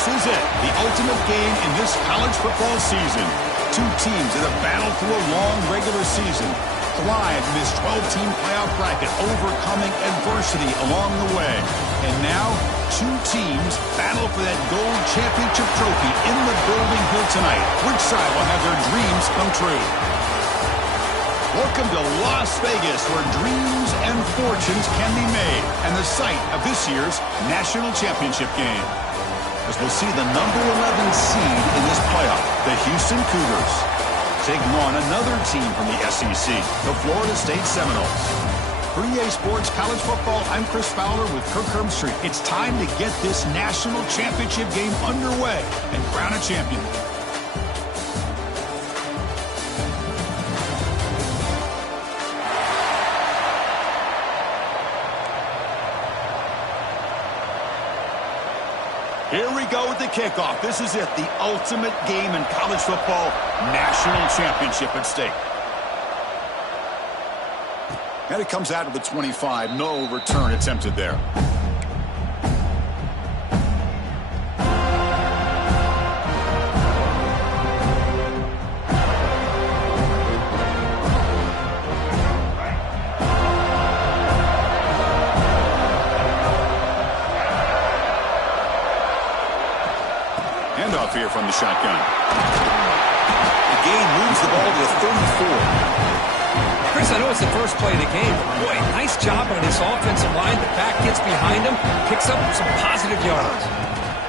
This is it, the ultimate game in this college football season. Two teams that have battled through a long regular season, thrived in this 12-team playoff bracket, overcoming adversity along the way. And now, two teams battle for that gold championship trophy in the building here tonight. Which side will have their dreams come true? Welcome to Las Vegas, where dreams and fortunes can be made, and the site of this year's national championship game. As we'll see the number 11 seed in this playoff, the Houston Cougars, taking on another team from the SEC, the Florida State Seminoles. For EA Sports College Football, I'm Chris Fowler with Kirk Herbstreit. It's time to get this national championship game underway and crown a champion. Here we go with the kickoff. This is it, the ultimate game in college football, national championship at stake. And it comes out of the 25. No return attempted there. Handoff here from the shotgun. The gain moves the ball to the 34. Chris, I know it's the first play of the game, but boy, nice job on this offensive line. The back gets behind him, picks up some positive yards.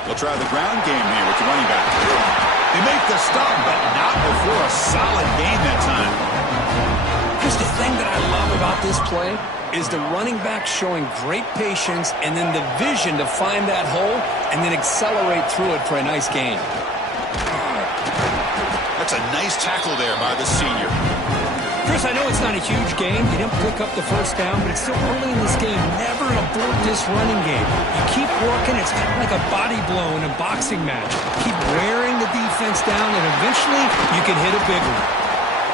They'll try the ground game here with the running back. They make the stop, but not before a solid gain that time. Chris, the thing that I love about this play is the running back showing great patience and then the vision to find that hole and then accelerate through it for a nice gain. That's a nice tackle there by the senior. Chris, I know it's not a huge game. You didn't pick up the first down, but it's still early in this game. Never abort this running game. You keep working. It's kind of like a body blow in a boxing match. Keep wearing the defense down, and eventually you can hit a big one.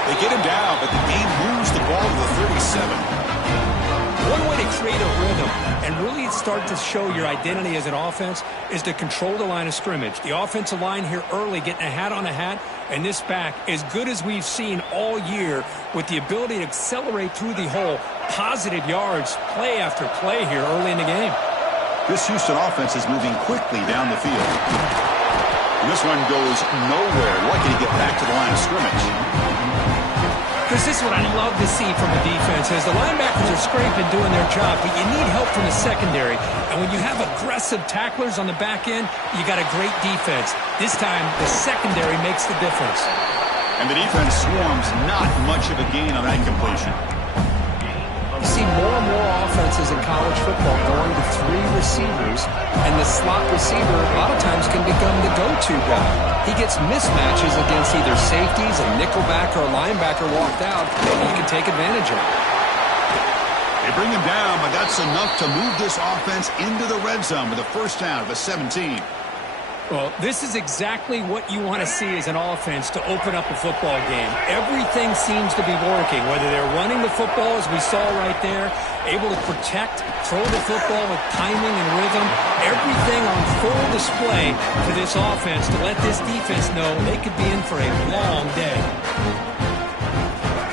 They get him down, but the game moves the ball to the 37. One way to create a rhythm and really start to show your identity as an offense is to control the line of scrimmage. The offensive line here early getting a hat on a hat, and this back as good as we've seen all year with the ability to accelerate through the hole. Positive yards, play after play here early in the game. This Houston offense is moving quickly down the field. And this one goes nowhere. Lucky to get back to the line of scrimmage. Because this is what I love to see from a defense is the linebackers are scraping, doing their job, but you need help from the secondary. And when you have aggressive tacklers on the back end, you got a great defense. This time, the secondary makes the difference. And the defense swarms, not much of a gain on that completion. You see more and more offenses in college football going to three receivers, and the slot receiver a lot of times can become the go-to guy. He gets mismatches against either safeties, a nickelback, or a linebacker walked out, and you can take advantage of it. They bring him down, but that's enough to move this offense into the red zone with a first down of a 17. Well, this is exactly what you want to see as an offense to open up a football game. Everything seems to be working, whether they're running the football, as we saw right there, able to protect, throw the football with timing and rhythm. Everything on full display for this offense to let this defense know they could be in for a long day.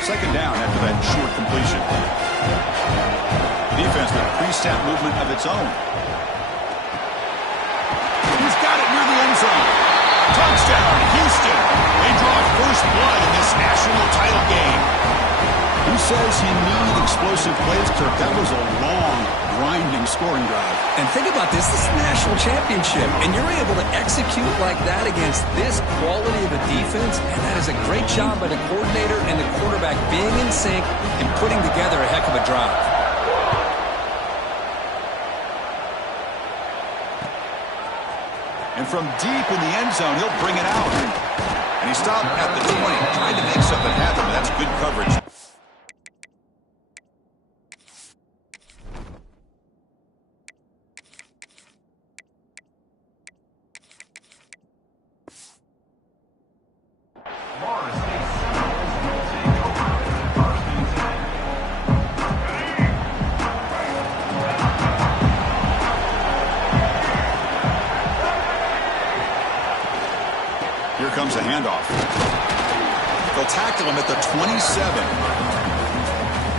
Second down after that short completion. The defense with pre-snap movement of its own. He's got it near the end zone. Touchdown, Houston. They draw first blood in this national title game. Who says you need explosive plays, Kirk? That was a long, grinding scoring drive. And think about this. This is a national championship, and you're able to execute like that against this quality of a defense, and that is a great job by the coordinator and the quarterback being in sync and putting together a heck of a drive. And from deep in the end zone, he'll bring it out. And he stopped at the 20, trying to make something happen, but that's good coverage. handoff. They'll tackle him at the 27.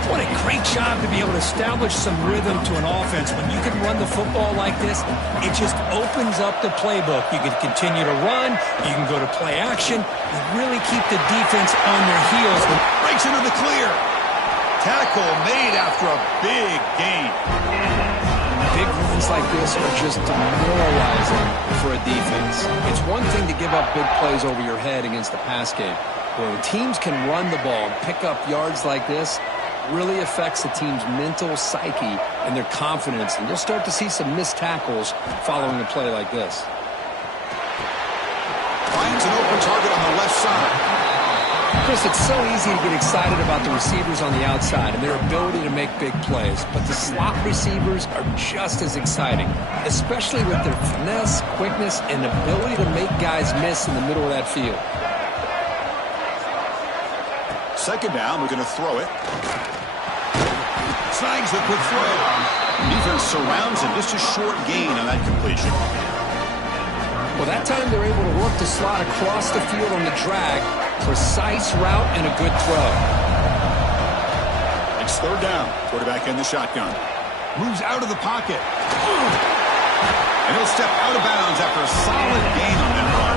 What a great job to be able to establish some rhythm to an offense. When you can run the football like this, it just opens up the playbook. You can continue to run. You can go to play action. You really keep the defense on their heels. Breaks into the clear. Tackle made after a big gain. Big runs like this are just demoralizing for a defense. It's one thing to give up big plays over your head against the pass game. But when teams can run the ball and pick up yards like this, really affects the team's mental psyche and their confidence. And you'll start to see some missed tackles following a play like this. Finds an open target on the left side. Chris, it's so easy to get excited about the receivers on the outside and their ability to make big plays. But the slot receivers are just as exciting, especially with their finesse, quickness, and ability to make guys miss in the middle of that field. Second down, we're going to throw it. Snags the quick throw. Defense surrounds him. Just a short gain on that completion. Well, that time they're able to work the slot across the field on the drag. Precise route and a good throw. It's third down. Quarterback in the shotgun. Moves out of the pocket. And he'll step out of bounds after a solid gain on that run.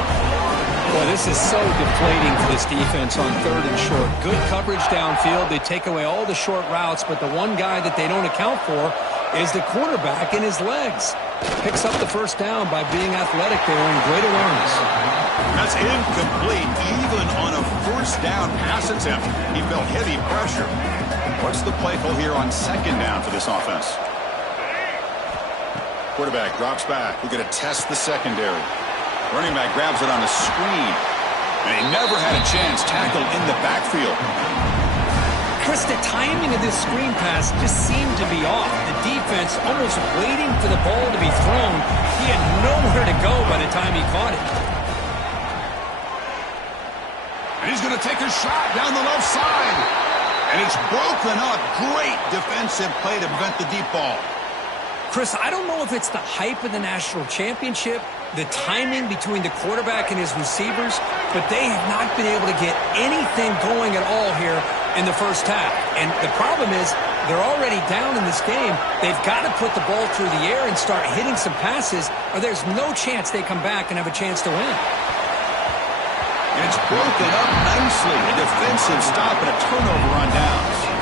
Boy, this is so deflating for this defense on third and short. Good coverage downfield. They take away all the short routes, but the one guy that they don't account for is the quarterback in his legs. Picks up the first down by being athletic there and great awareness. That's incomplete. Even on a first down pass attempt, he felt heavy pressure. What's the play call here on second down for this offense? Quarterback drops back. We're going to test the secondary. Running back grabs it on the screen. And he never had a chance tackled in the backfield. Chris, the timing of this screen pass just seemed to be off. The defense almost waiting for the ball to be thrown. He had nowhere to go by the time he caught it. And he's going to take a shot down the left side. And it's broken up. Great defensive play to prevent the deep ball. Chris, I don't know if it's the hype of the national championship, the timing between the quarterback and his receivers, but they have not been able to get anything going at all here in the first half. And the problem is they're already down in this game. They've got to put the ball through the air and start hitting some passes, or there's no chance they come back and have a chance to win. And it's broken up nicely. A defensive stop and a turnover on downs.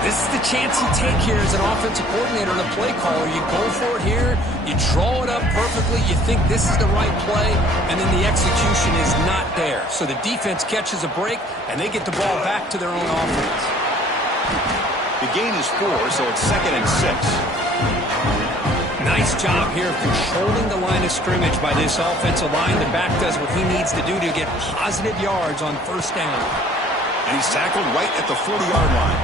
This is the chance you take here as an offensive coordinator and a play caller. You go for it here, you draw it up perfectly, you think this is the right play, and then the execution is not there. So the defense catches a break, and they get the ball back to their own offense. The gain is 4, so it's 2nd and 6. Nice job here of controlling the line of scrimmage by this offensive line. The back does what he needs to do to get positive yards on first down. And he's tackled right at the 40-yard line.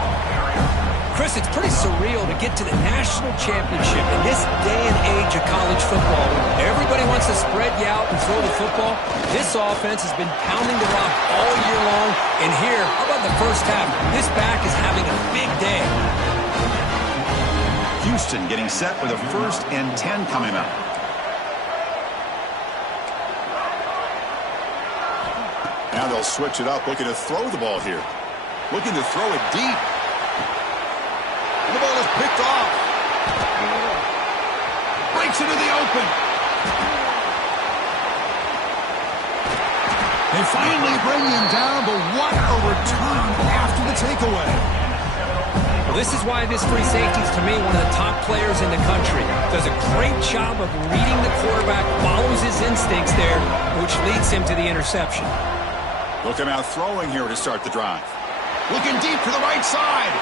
Chris, it's pretty surreal to get to the national championship in this day and age of college football. Everybody wants to spread you out and throw the football. This offense has been pounding the rock all year long. And here, how about the first half? This back is having a big day. Houston getting set with a 1st and 10 coming up. Now they'll switch it up, looking to throw the ball here. Looking to throw it deep. The ball is picked off. Breaks into the open. They finally bring him down, but what a return after the takeaway. Well, this is why this free safety is, to me, one of the top players in the country. Does a great job of reading the quarterback, follows his instincts there, which leads him to the interception. Look him out throwing here to start the drive. Looking deep to the right side.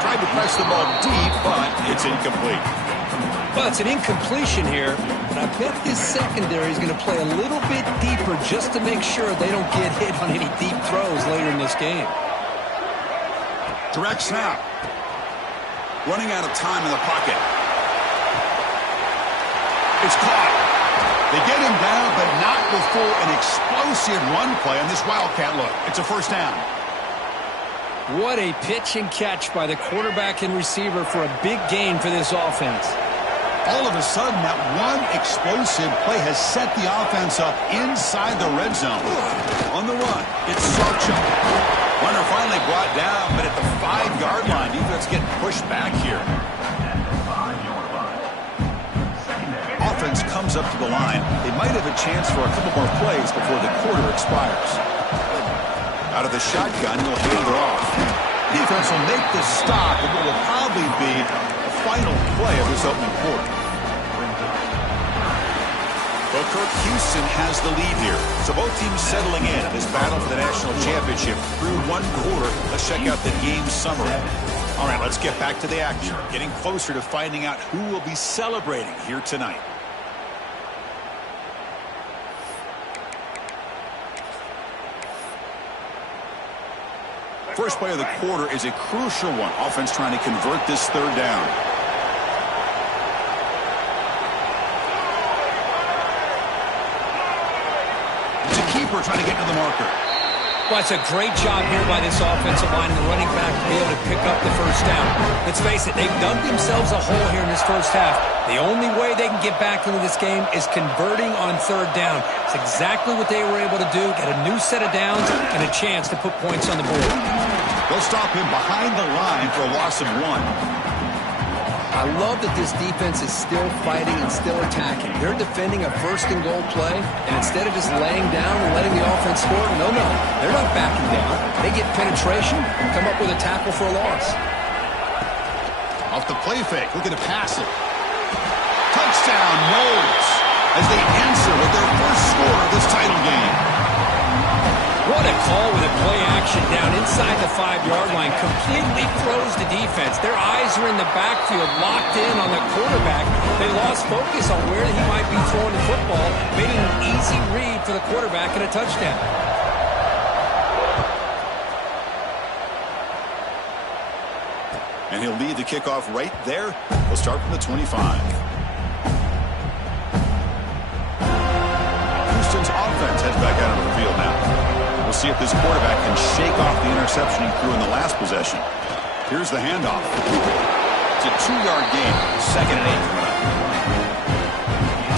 Tried to press the ball deep, but it's incomplete. Well, it's an incompletion here, but I bet this secondary is going to play a little bit deeper just to make sure they don't get hit on any deep throws later in this game. Direct snap. Running out of time in the pocket. It's caught. They get him down, but not before an explosive run play on this Wildcat look. It's a first down. What a pitch and catch by the quarterback and receiver for a big gain for this offense. All of a sudden, that one explosive play has set the offense up inside the red zone. On the run, it's Sarchuk. Runner finally brought down, but at the 5-yard line, defense getting pushed back here. Offense comes up to the line. They might have a chance for a couple more plays before the quarter expires. Out of the shotgun, he'll hand it off. Defense will make the stop, and what will probably be the final play of this opening quarter. Well, Kirk, Houston has the lead here. So both teams settling in this battle for the national championship through one quarter. Let's check out the game summary. All right, let's get back to the action. Getting closer to finding out who will be celebrating here tonight. First play of the quarter is a crucial one. Offense trying to convert this third down. It's a keeper trying to get to the marker. Well, it's a great job here by this offensive line and the running back to be able to pick up the first down. Let's face it, they've dug themselves a hole here in this first half. The only way they can get back into this game is converting on third down. It's exactly what they were able to do, get a new set of downs and a chance to put points on the board. They'll stop him behind the line for a loss of 1. I love that this defense is still fighting and still attacking. They're defending a first-and-goal play, and instead of just laying down and letting the offense score, no, they're not backing down. They get penetration and come up with a tackle for a loss. Off the play fake, looking to pass it. Touchdown, Knowles, as they answer with their first score of this title game. What a call with a play action down inside the 5-yard line. Completely throws the defense. Their eyes are in the backfield, locked in on the quarterback. They lost focus on where he might be throwing the football. Made it an easy read for the quarterback and a touchdown. And he'll lead the kickoff right there. We'll start from the 25. Houston's offense heads back out on the field now. We'll see if this quarterback can shake off the interception he threw in the last possession. Here's the handoff. It's a 2-yard gain. 2nd and 8 coming up.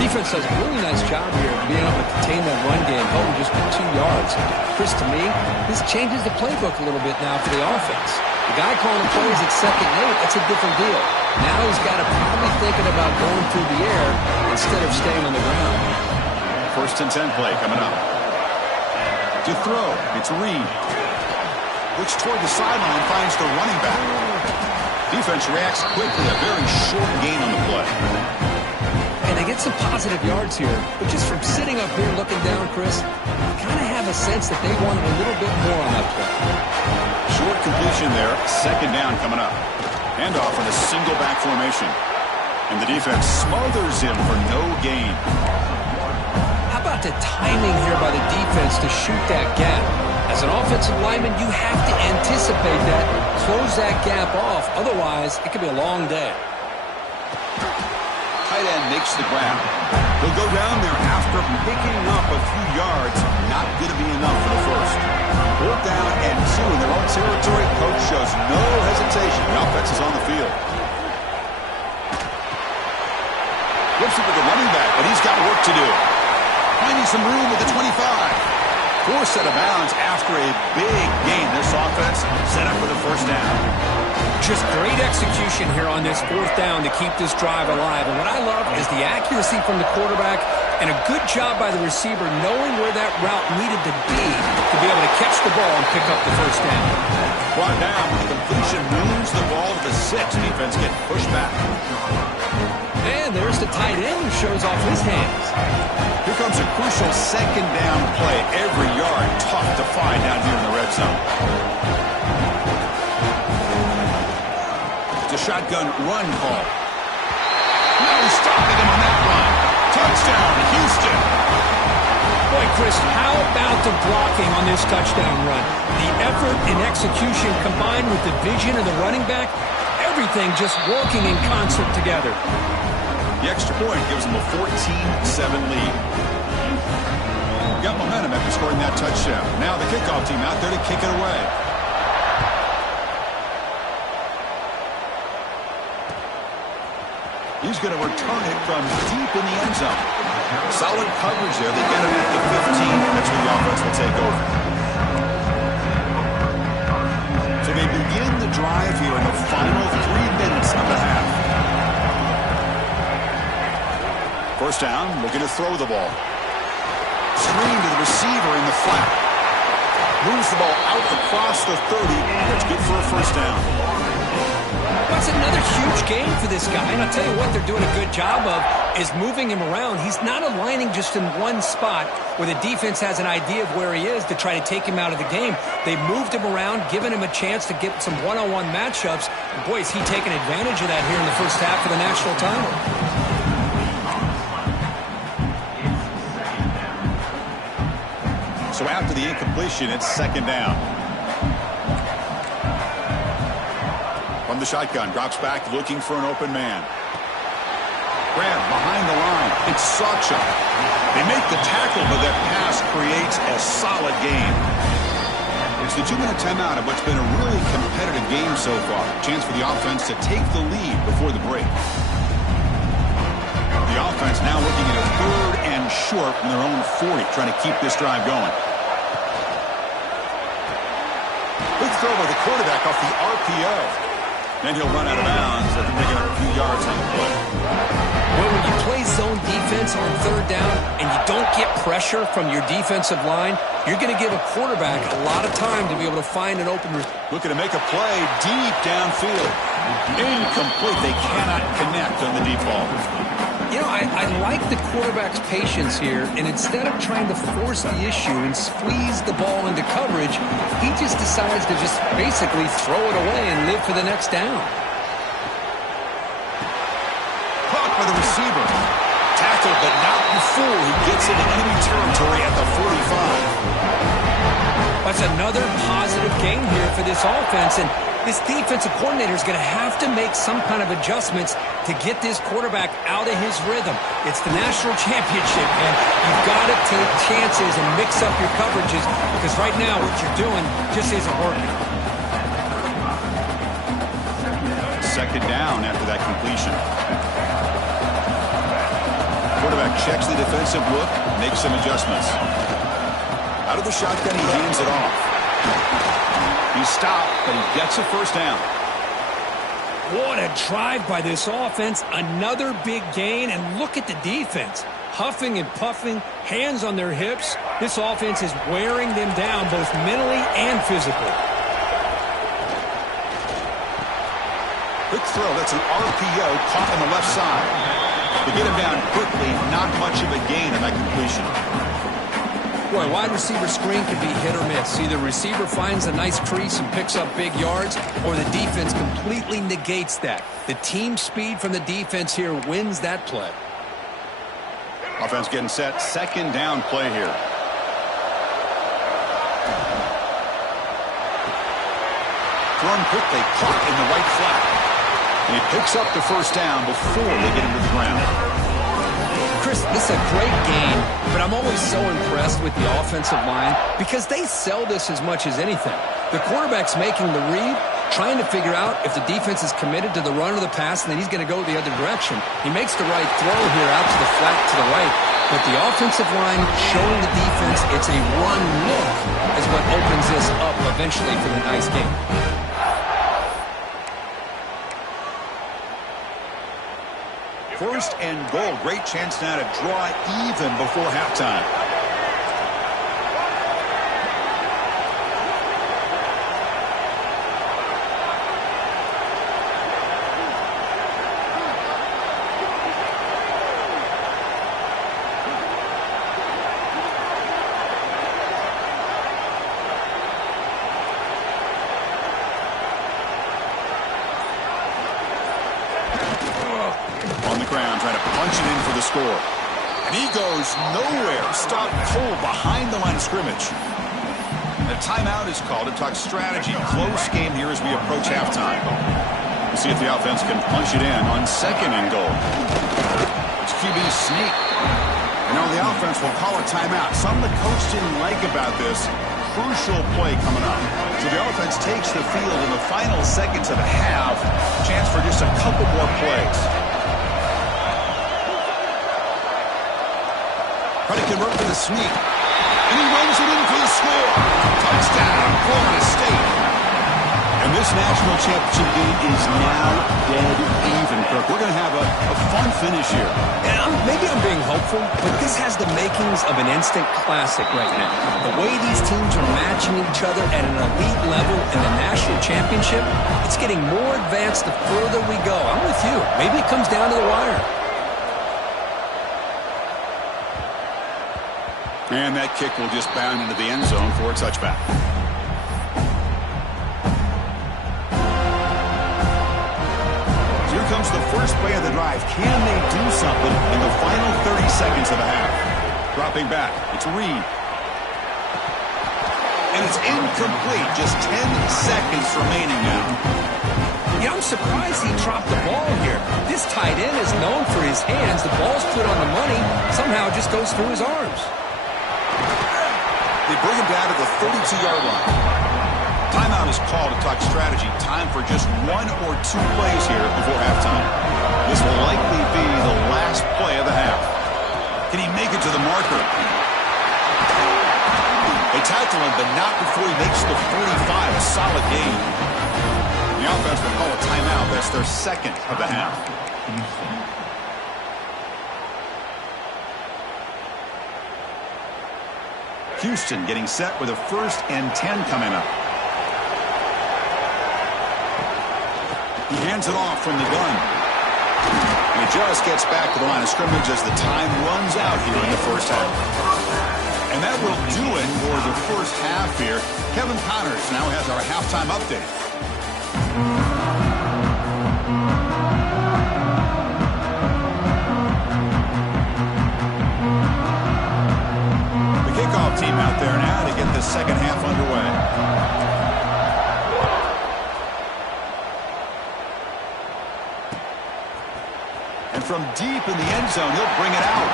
Defense does a really nice job here of being able to contain that run game, holding just 2 yards. Chris, to me, this changes the playbook a little bit now for the offense. The guy calling the plays at 2nd and 8, that's a different deal. Now he's got to probably thinking about going through the air instead of staying on the ground. 1st and 10 play coming up. To throw, it's Reed. Looks toward the sideline, finds the running back. Defense reacts quickly, a very short gain on the play. And they get some positive yards here, but just from sitting up here looking down, Chris, you kind of have a sense that they wanted a little bit more on that play. Short completion there, 2nd down coming up. Handoff in a single back formation. And the defense smothers him for no gain. How about the timing here by the defense to shoot that gap? As an offensive lineman, you have to anticipate that, close that gap off. Otherwise, it could be a long day. Tight end makes the grab. He'll go down there after picking up a few yards. Not going to be enough for the first. 4th down and 2 in their own territory. Coach shows no hesitation. The offense is on the field. Flips it with the running back, but he's got work to do. Finding some room at the 25. Forced out of bounds after a big gain. This offense set up for the first down. Just great execution here on this 4th down to keep this drive alive. And what I love is the accuracy from the quarterback and a good job by the receiver knowing where that route needed to be able to catch the ball and pick up the first down. Brought down with the completion, moves the ball to the 6. Defense getting pushed back. And there's the tight end who shows off his hands. Here comes a crucial 2nd down play. Every yard tough to find down here in the red zone. It's a shotgun run call. Now he's stopping him on that run. Touchdown, Houston. Boy, Chris, how about the blocking on this touchdown run? The effort and execution combined with the vision of the running back, everything just working in concert together. The extra point gives them a 14-7 lead. Got momentum after scoring that touchdown. Now the kickoff team out there to kick it away. He's going to return it from deep in the end zone. Solid coverage there. They get him at the 15. That's where the offense will take over. So they begin the drive here in the final 3 minutes of the half. First down, looking to throw the ball. Screen to the receiver in the flat. Moves the ball out across the 30. That's good for a first down. That's another huge game for this guy. And I'll tell you what they're doing a good job of is moving him around. He's not aligning just in one spot where the defense has an idea of where he is to try to take him out of the game. They moved him around, given him a chance to get some one-on-one matchups. And boy, is he taking advantage of that here in the first half of the national title. So after the incompletion, it's second down. From the shotgun, drops back looking for an open man. Grab behind the line. It's Sacha. They make the tackle, but that pass creates a solid game. It's the 2-minute timeout of what's been a really competitive game so far. Chance for the offense to take the lead before the break. The offense now looking at a 3rd and short from their own 40, trying to keep this drive going. Big throw by the quarterback off the RPO. Then he'll run out of bounds after picking up a few yards on the play. Well, when you play zone defense on 3rd down and you don't get pressure from your defensive line, you're going to give a quarterback a lot of time to be able to find an open receiver. Looking to make a play deep downfield. Incomplete. They cannot connect on the deep ball. You know, I like the quarterback's patience here, and instead of trying to force the issue and squeeze the ball into coverage, he just decides to just basically throw it away and live for the next down. Caught by the receiver. Tackled, but not before he gets into enemy territory at the 45. That's another positive game here for this offense, and this defensive coordinator is going to have to make some kind of adjustments to get this quarterback out of his rhythm. It's the national championship, and you've got to take chances and mix up your coverages because right now what you're doing just isn't working. Second down after that completion. Quarterback checks the defensive look, makes some adjustments. Out of the shotgun, he hands it off. He's stopped, but he gets a first down. What a drive by this offense. Another big gain, and look at the defense. Huffing and puffing, hands on their hips. This offense is wearing them down both mentally and physically. Quick throw. That's an RPO caught on the left side. They get him down quickly. Not much of a gain on that completion. Boy, wide receiver screen can be hit or miss. Either receiver finds a nice crease and picks up big yards, or the defense completely negates that. The team speed from the defense here wins that play. Offense getting set. Second down play here. Thrown quickly, caught in the right flat. And he picks up the first down before they get him to the ground. Chris, this is a great game, but I'm always so impressed with the offensive line because they sell this as much as anything. The quarterback's making the read, trying to figure out if the defense is committed to the run or the pass, and then he's going to go the other direction. He makes the right throw here out to the flat to the right, but the offensive line showing the defense it's a run look is what opens this up eventually for the nice game. First and goal. Great chance now to draw even before halftime. On the ground, trying to punch it in for the score. And he goes nowhere. Stop cold behind the line of scrimmage. A timeout is called to talk strategy. Close game here as we approach halftime. We'll see if the offense can punch it in on second and goal. It's QB sneak. And now the offense will call a timeout. Something the coach didn't like about this. Crucial play coming up. So the offense takes the field in the final seconds of the half. Chance for just a couple more plays. Try to convert with a sneak. And he runs it in for the score. Touchdown, Florida State. And this national championship game is now dead even, Kirk. We're going to have a fun finish here. Yeah, maybe I'm being hopeful, but this has the makings of an instant classic right now. The way these teams are matching each other at an elite level in the national championship, it's getting more advanced the further we go. I'm with you. Maybe it comes down to the wire. And that kick will just bound into the end zone for a touchback. Here comes the first play of the drive. Can they do something in the final 30 seconds of the half? Dropping back. It's Reed. And it's incomplete. Just 10 seconds remaining now. Yeah, I'm surprised he dropped the ball here. This tight end is known for his hands. The ball's put on the money. Somehow it just goes through his arms. They bring him down to the 32-yard line. Timeout is called to talk strategy. Time for just one or two plays here before halftime. This will likely be the last play of the half. Can he make it to the marker? They tackle him, but not before he makes the 45. A solid gain. The offense will call a timeout. That's their second of the half. Houston getting set with a 1st and 10 coming up. He hands it off from the gun. And he just gets back to the line of scrimmage as the time runs out here in the first half. And that will do it for the first half here. Kevin Connors now has our halftime update. Team out there now to get the second half underway. And from deep in the end zone, he'll bring it out.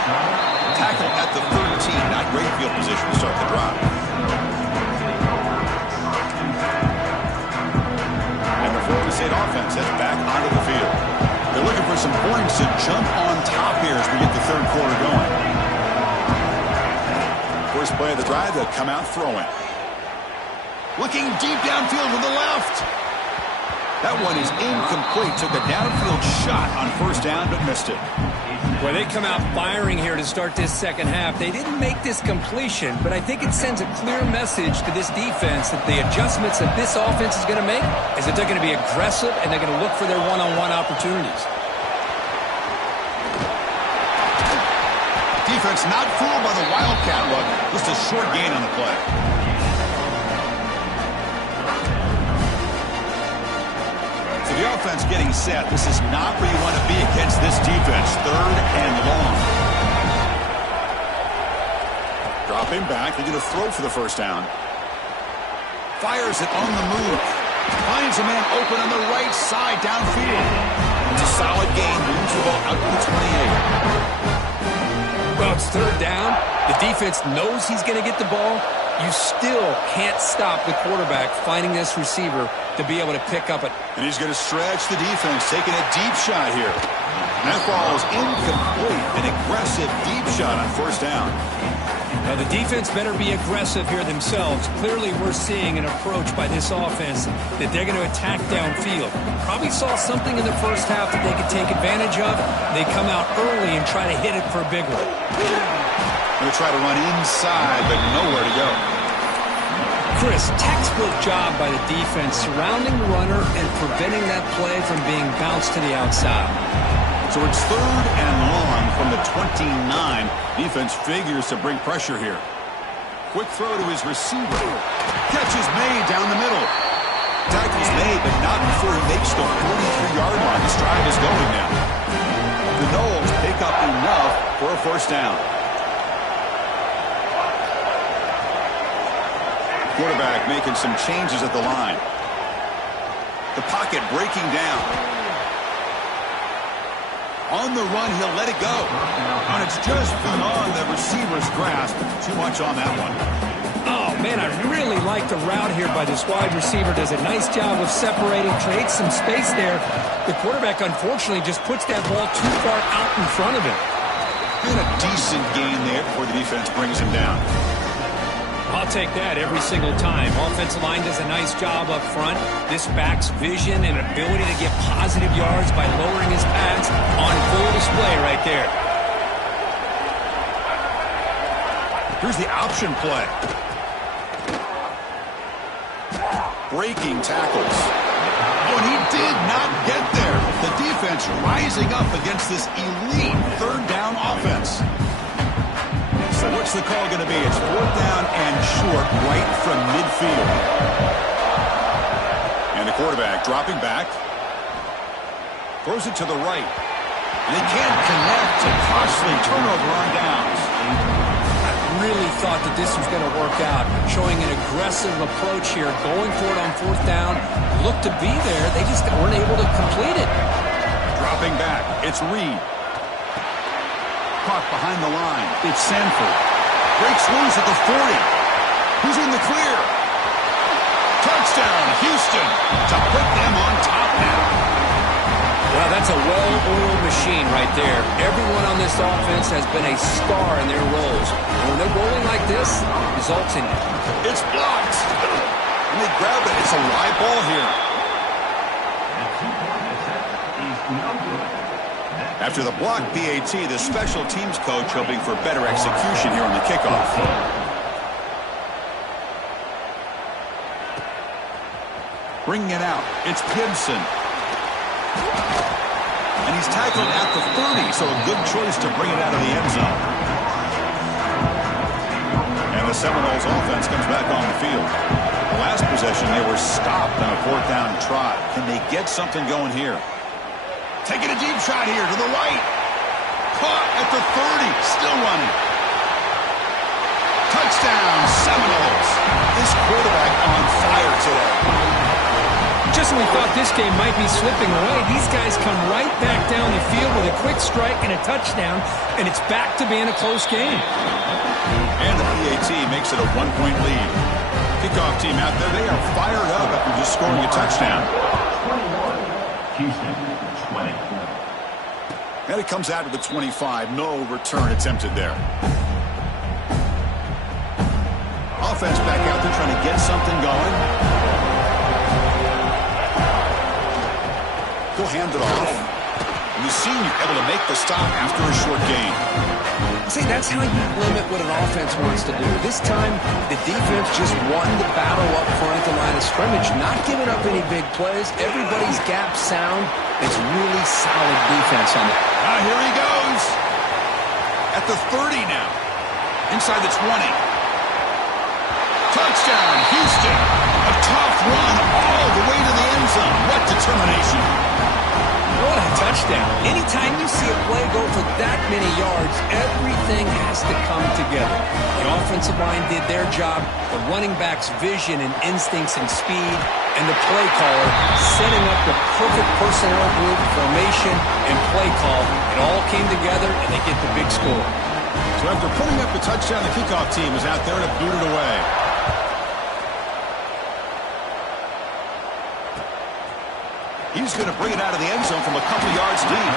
Tackle at the 13. Not great field position to start the drive. And the Florida State offense heads back onto the field. They're looking for some points to jump on top here as we get the third quarter going. First play of the drive, they'll come out throwing. Looking deep downfield to the left. That one is incomplete. Took a downfield shot on first down, but missed it. Well, they come out firing here to start this second half. They didn't make this completion, but I think it sends a clear message to this defense that the adjustments that this offense is going to make is that they're going to be aggressive and they're going to look for their one-on-one opportunities. Defense not fooled by the Wildcat look. Just a short gain on the play. So the offense getting set. This is not where you want to be against this defense. 3rd and long. Dropping back. They're going to throw for the first down. Fires it on the move. Finds a man open on the right side downfield. It's a solid gain. Moves the ball out to the 28. Well, it's 3rd down. The defense knows he's going to get the ball. You still can't stop the quarterback finding this receiver to be able to pick up it. And he's going to stretch the defense, taking a deep shot here. And that ball is incomplete. An aggressive deep shot on first down. Now, the defense better be aggressive here themselves. Clearly, we're seeing an approach by this offense that they're going to attack downfield. Probably saw something in the first half that they could take advantage of. They come out early and try to hit it for a big one. Going to try to run inside, but nowhere to go. Chris, textbook job by the defense surrounding the runner and preventing that play from being bounced to the outside. So it's 3rd and long from the 29. Defense figures to bring pressure here. Quick throw to his receiver. Catch is made down the middle. Tackle's made, but not before he makes the 43-yard line. This drive is going now. The Noles pick up enough for a first down. Quarterback making some changes at the line. The pocket breaking down. On the run, he'll let it go. And it's just beyond the receiver's grasp. Too much on that one. Oh, man, I really like the route here by this wide receiver. Does a nice job of separating, creates some space there. The quarterback, unfortunately, just puts that ball too far out in front of him. And a decent gain there before the defense brings him down. I'll take that every single time. Offensive line does a nice job up front. This back's vision and ability to get positive yards by lowering his pads on full display right there. Here's the option play. Breaking tackles. Oh, and he did not get there. The defense rising up against this elite third down offense. So what's the call going to be? It's fourth down and short right from midfield. And the quarterback dropping back. Throws it to the right. And they can't connect. A costly turnover on downs. Really thought that this was going to work out, showing an aggressive approach here, going for it on fourth down, looked to be there, they just weren't able to complete it. Dropping back, it's Reed. Caught behind the line, it's Sanford. Breaks loose at the 40. Who's in the clear? Touchdown, Houston, to put them on top now. Well, that's a well-oiled machine right there. Everyone on this offense has been a star in their roles. And when they're rolling like this, results in it. It's blocked. And they grab it. It's a live ball here. After the block PAT, the special teams coach hoping for better execution here on the kickoff. Bringing it out. It's Gibson. And he's tackled at the 30, so a good choice to bring it out of the end zone. And the Seminoles offense comes back on the field. The last possession, they were stopped on a fourth down try. Can they get something going here? Taking a deep shot here to the right. Caught at the 30, still running. Touchdown, Seminoles. This quarterback on fire today. Just when we thought this game might be slipping away, these guys come right back down the field with a quick strike and a touchdown, and it's back to being a close game. And the PAT makes it a one-point lead. Kickoff team out there, they are fired up after just scoring a touchdown. And it comes out to the 25. No return attempted there. Offense back out there trying to get something going. He'll hand it off. And the senior able to make the stop after a short gain. See, that's how you limit what an offense wants to do. This time, the defense just won the battle up front at the line of scrimmage, not giving up any big plays. Everybody's gap sound. It's really solid defense on it. Here he goes. At the 30 now. Inside the 20. Touchdown, Houston. A tough run all the way to the end zone. What determination. What a touchdown. Anytime you see a play go for that many yards, everything has to come together. The offensive line did their job, the running back's vision and instincts and speed, and the play caller setting up the perfect personnel group, formation, and play call. It all came together, and they get the big score. So after putting up the touchdown, the kickoff team is out there to boot it away. He's going to bring it out of the end zone from a couple yards deep.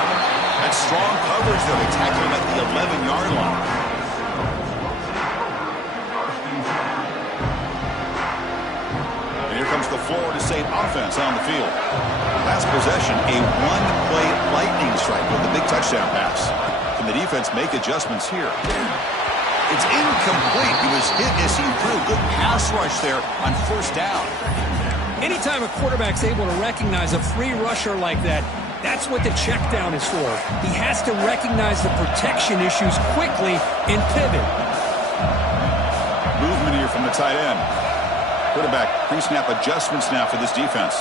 That's strong coverage, though. They tackle him at the 11-yard line. And here comes the Florida State offense on the field. Last possession, a one-play lightning strike with a big touchdown pass. Can the defense make adjustments here? It's incomplete. He was hit as he threw. Good pass rush there on first down. Anytime a quarterback's able to recognize a free rusher like that, that's what the check down is for. He has to recognize the protection issues quickly and pivot. Movement here from the tight end. Quarterback pre-snap adjustments now for this defense.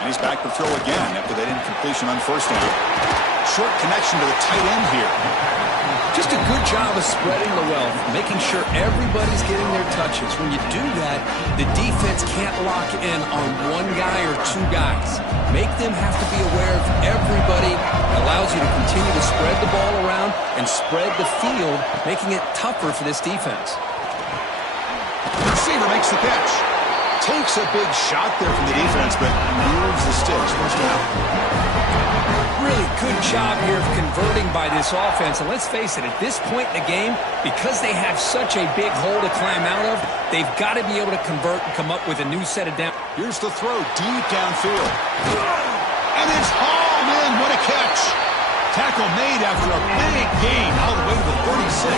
And he's back to throw again after that incompletion on first down. Short connection to the tight end here. Just a good job of spreading the wealth, making sure everybody's getting their touches. When you do that, the defense can't lock in on one guy or two guys. Make them have to be aware of everybody. It allows you to continue to spread the ball around and spread the field, making it tougher for this defense. The receiver makes the catch. Takes a big shot there from the defense, but moves the sticks. First down. Really good job here of converting by this offense. And let's face it, at this point in the game, because they have such a big hole to climb out of, they've got to be able to convert and come up with a new set of down. Here's the throw deep downfield. And it's hauled in. What a catch. Tackle made after a big gain all the way to the 36.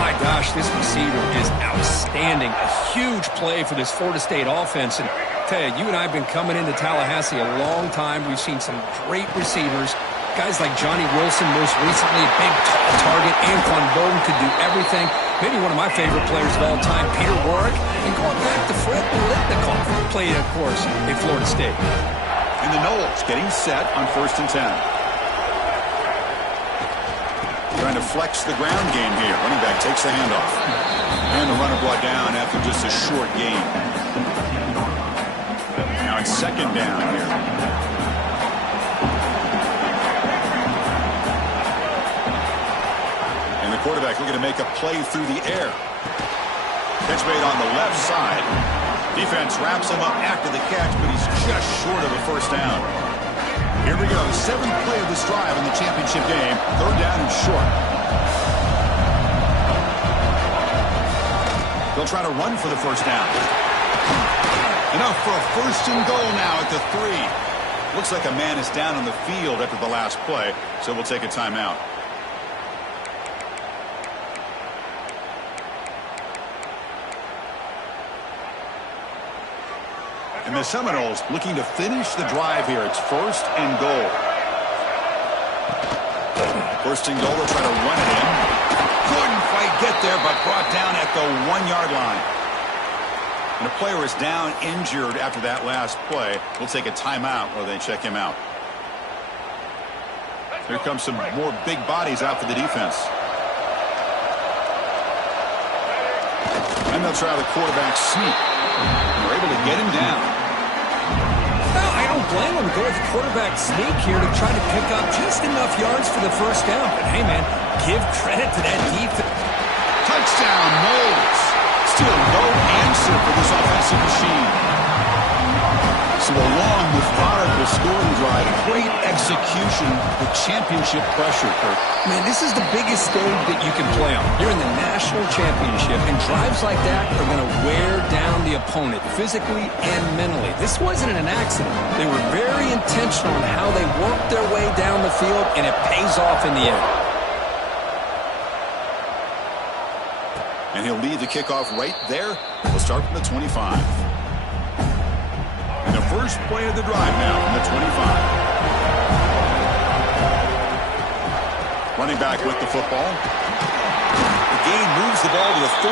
My gosh, this receiver is outstanding. A huge play for this Florida State offense. And tell you and I have been coming into Tallahassee a long time. We've seen some great receivers. Guys like Johnny Wilson, most recently, a big, tall target. Anquan Bolden could do everything. Maybe one of my favorite players of all time, Peter Warrick. And going back to Fred Biletnikoff, played, of course, in Florida State. And the Noles getting set on 1st and 10. Trying to flex the ground game here. Running back takes the handoff. And the runner brought down after just a short gain. Now it's 2nd down here. And the quarterback looking to make a play through the air. Catch made on the left side. Defense wraps him up after the catch, but he's just short of a 1st down. Here we go, 7th play of this drive in the championship game. 3rd down and short. They'll try to run for the 1st down. Enough for a 1st and goal now at the 3. Looks like a man is down on the field after the last play, so we'll take a timeout. And the Seminoles looking to finish the drive here. It's 1st and goal. 1st and goal, they'll try to run it in. Couldn't quite get there, but brought down at the 1-yard line. And the player is down injured after that last play. We'll take a timeout while they check him out. Here comes some more big bodies out for the defense. And they'll try the quarterback sneak. They're able to get him down. Well, I don't blame him to go with the quarterback sneak here to try to pick up just enough yards for the 1st down. But hey, man, give credit to that defense. Touchdown, Noles. Still no answer for this offensive machine. So a long, methodical scoring drive. Great execution with championship pressure, Kirk. Man, this is the biggest stage that you can play on. You're in the national championship, and drives like that are going to wear down the opponent physically and mentally. This wasn't an accident. They were very intentional in how they worked their way down the field, and it pays off in the end. And he'll lead the kickoff right there. We'll start from the 25. And the first play of the drive now from the 25. Running back with the football. The gain moves the ball to the 34.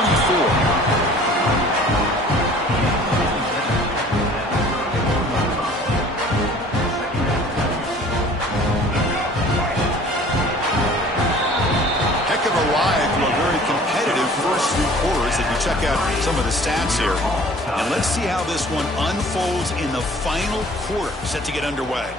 Heck of a ride through a very competitive first 3 quarters if you check out some of the stats here. And let's see how this one unfolds in the final quarter set to get underway.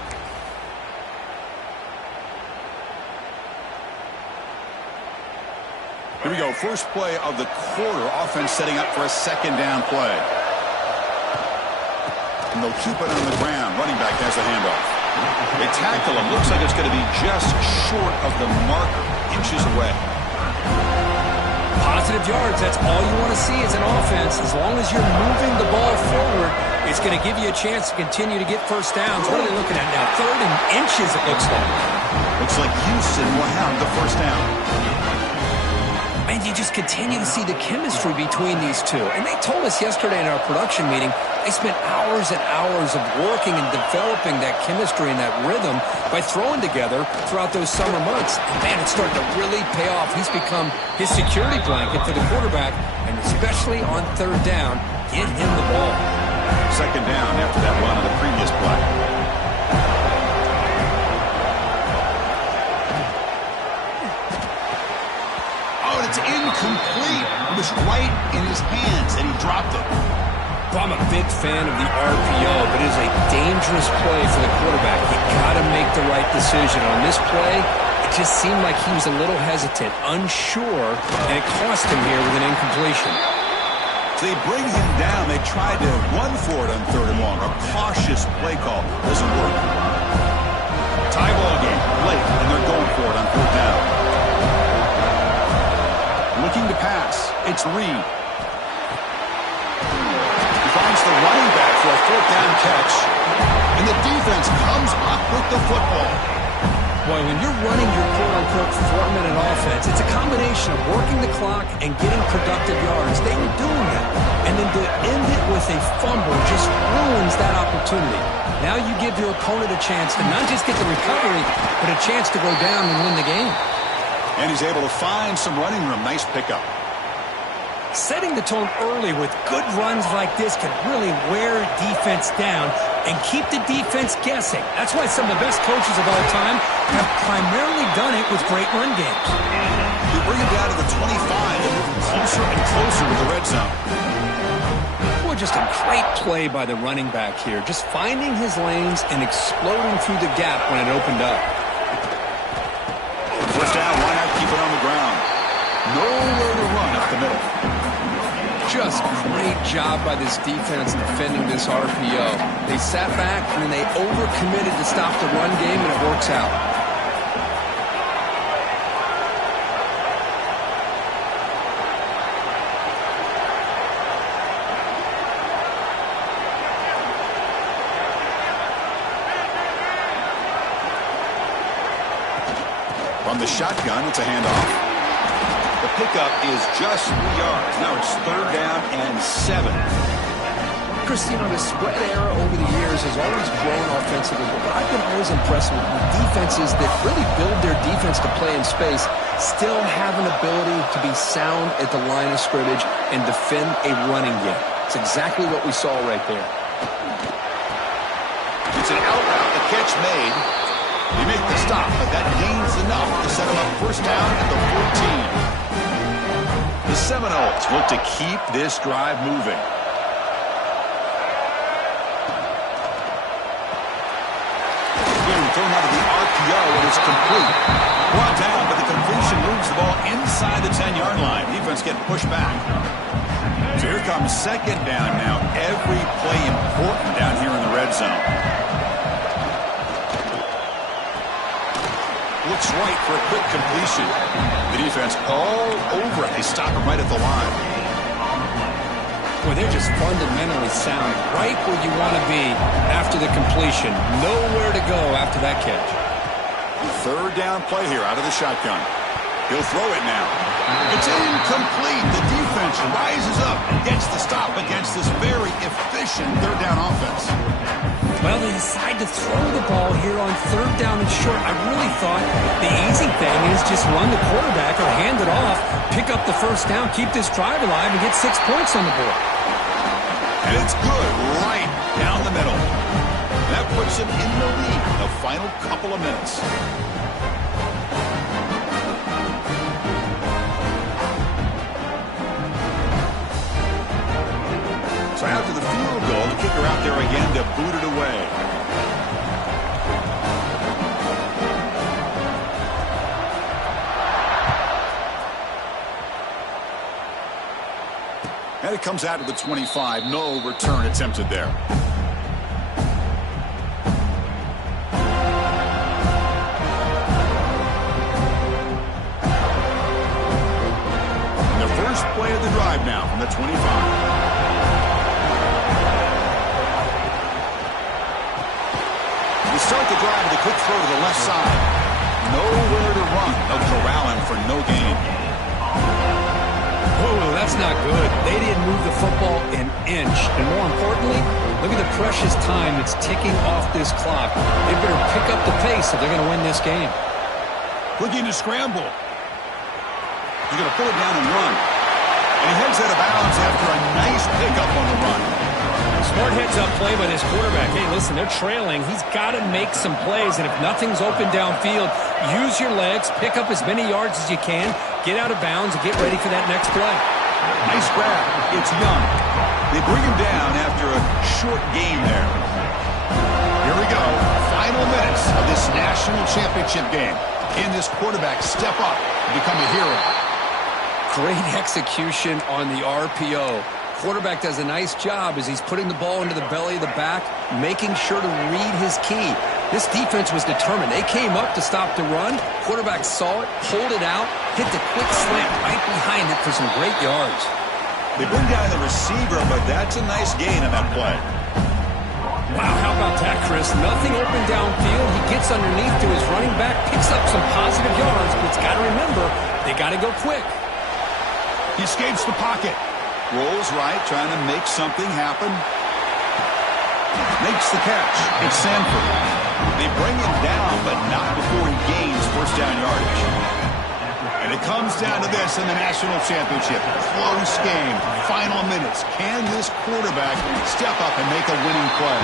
Here we go. First play of the quarter. Offense setting up for a 2nd down play. And they'll keep it on the ground. Running back has a handoff. They tackle him. Looks like it's going to be just short of the marker. Inches away. Positive yards. That's all you want to see as an offense. As long as you're moving the ball forward, it's going to give you a chance to continue to get 1st downs. What are they looking at now? 3rd and inches, it looks like. Looks like Houston will have the 1st down. And you just continue to see the chemistry between these two. And they told us yesterday in our production meeting, they spent hours and hours of working and developing that chemistry and that rhythm by throwing together throughout those summer months. And man, it's starting to really pay off. He's become his security blanket for the quarterback, and especially on 3rd down, get him the ball. 2nd down after that run on the previous play. It's incomplete. It was right in his hands, and he dropped it. I'm a big fan of the RPO, but it is a dangerous play for the quarterback. You got to make the right decision. On this play, it just seemed like he was a little hesitant, unsure, and it cost him here with an incompletion. So they bring him down. They tried to run for it on 3rd and long. A cautious play call doesn't work. takes the read. He finds the running back for a fourth down catch. And the defense comes up with the football. Boy, when you're running your quote-unquote 4-minute offense, it's a combination of working the clock and getting productive yards. They were doing that. And then to end it with a fumble just ruins that opportunity. Now you give your opponent a chance to not just get the recovery, but a chance to go down and win the game. And he's able to find some running room. Nice pickup. Setting the tone early with good runs like this can really wear defense down and keep the defense guessing. That's why some of the best coaches of all time have primarily done it with great run games. They bring him down to the 25 and move closer and closer to the red zone. Boy, just a great play by the running back here. Just finding his lanes and exploding through the gap when it opened up. First down, why not keep it on the ground? Nowhere to run up the middle. Just great job by this defense defending this RPO. They sat back and then they overcommitted to stop the run game, and it works out. From the shotgun, it's a handoff. The pickup is just 3 yards. Now it's third down and 7. Chris, you know, the spread era over the years has always grown offensively, but I've been always impressed with defenses that really build their defense to play in space, still have an ability to be sound at the line of scrimmage and defend a running game. It's exactly what we saw right there. It's an out route. The catch made. They make the stop, but that gains enough to set them up first down at the 14. The Seminoles look to keep this drive moving. Again, thrown out of the RPO, and it's complete. Brought down, but the completion moves the ball inside the 10-yard line. Defense getting pushed back. So here comes second down now. Every play important down here in the red zone. Looks right for a quick completion. The defense all over it. They stop him right at the line. Boy, they're just fundamentally sound. Right where you want to be after the completion. Nowhere to go after that catch. Third down play here out of the shotgun. He'll throw it now. It's incomplete. The defense rises up and gets the stop against this very efficient third down offense. Well, they decide to throw the ball here on third down and short. I really thought the easy thing is just run the quarterback or hand it off, pick up the first down, keep this drive alive, and get 6 points on the board. And it's good right down the middle. That puts him in the lead in the final couple of minutes. So after the field goal, the kicker out there again to boot it away. And it comes out to the 25. No return attempted there. And the first play of the drive now from the 25. Start the drive with a quick throw to the left side. Nowhere to run. They'll corral him for no gain. Oh, that's not good. They didn't move the football an inch. And more importantly, look at the precious time that's ticking off this clock. They better pick up the pace if they're going to win this game. Looking to scramble. He's going to pull it down and run. And he heads out of bounds after a nice pickup on the run. Smart heads-up play by this quarterback. Hey, listen, they're trailing. He's got to make some plays, and if nothing's open downfield, use your legs, pick up as many yards as you can, get out of bounds, and get ready for that next play. Nice grab. It's Young. They bring him down after a short gain there. Here we go. Final minutes of this national championship game. Can this quarterback step up and become a hero? Great execution on the RPO. Quarterback does a nice job as he's putting the ball into the belly of the back, making sure to read his key. This defense was determined. They came up to stop the run. Quarterback saw it, pulled it out, hit the quick slant right behind it for some great yards. They bring down the receiver, but that's a nice gain on that play. Wow, how about that, Chris? Nothing open downfield. He gets underneath to his running back, picks up some positive yards, but it's got to remember, they got to go quick. He escapes the pocket. Rolls right, trying to make something happen. Makes the catch. It's Sanford. They bring him down, but not before he gains first down yardage. And it comes down to this in the national championship. Close game. Final minutes. Can this quarterback step up and make a winning play?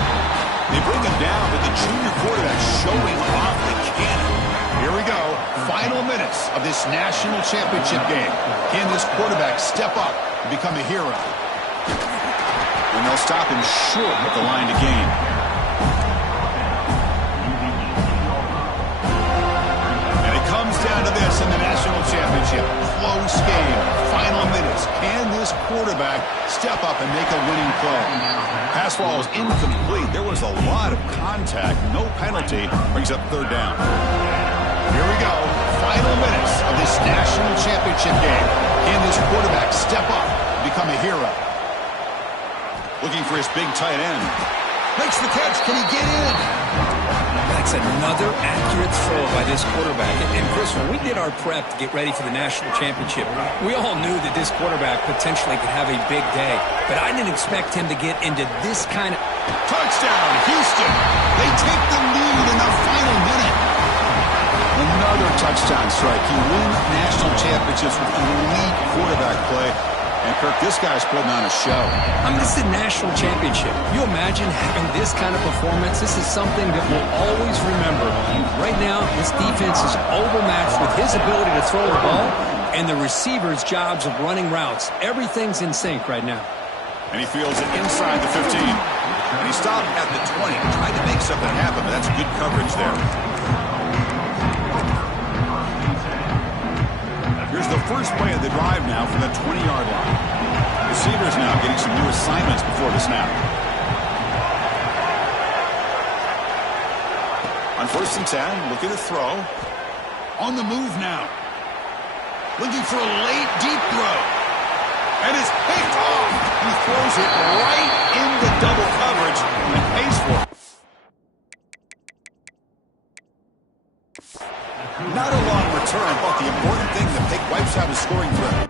They bring him down, but the junior quarterback showing off the cannon. Here we go. Final minutes of this national championship game. Can this quarterback step up and become a hero? And they'll stop him short of the line to gain. And it comes down to this in the national championship. Close game. Final minutes. Can this quarterback step up and make a winning play? Pass ball is incomplete. There was a lot of contact. No penalty. Brings up third down. Here we go. Final minutes of this national championship game. Can this quarterback step up and become a hero? Looking for his big tight end. Makes the catch. Can he get in? That's another accurate throw by this quarterback. And Chris, when we did our prep to get ready for the national championship, we all knew that this quarterback potentially could have a big day. But I didn't expect him to get into this kind of... Touchdown, Houston. They take the lead in the final minute. Another touchdown strike. You win national championships with elite quarterback play. And, Kirk, this guy's putting on a show. I mean, this is a national championship. You imagine having this kind of performance? This is something that we'll always remember. Right now, this defense is overmatched with his ability to throw the ball and the receiver's jobs of running routes. Everything's in sync right now. And he fields it inside the 15. And he stopped at the 20. Tried to make something happen, but that's good coverage there. Here's the first play of the drive now from the 20-yard line. Receivers now getting some new assignments before the snap. On 1st and 10, looking to throw. On the move now. Looking for a late, deep throw. And it's picked off. He throws it right into double coverage and pays for it. Not a long return, but the important thing, the pick wipes out his scoring threat.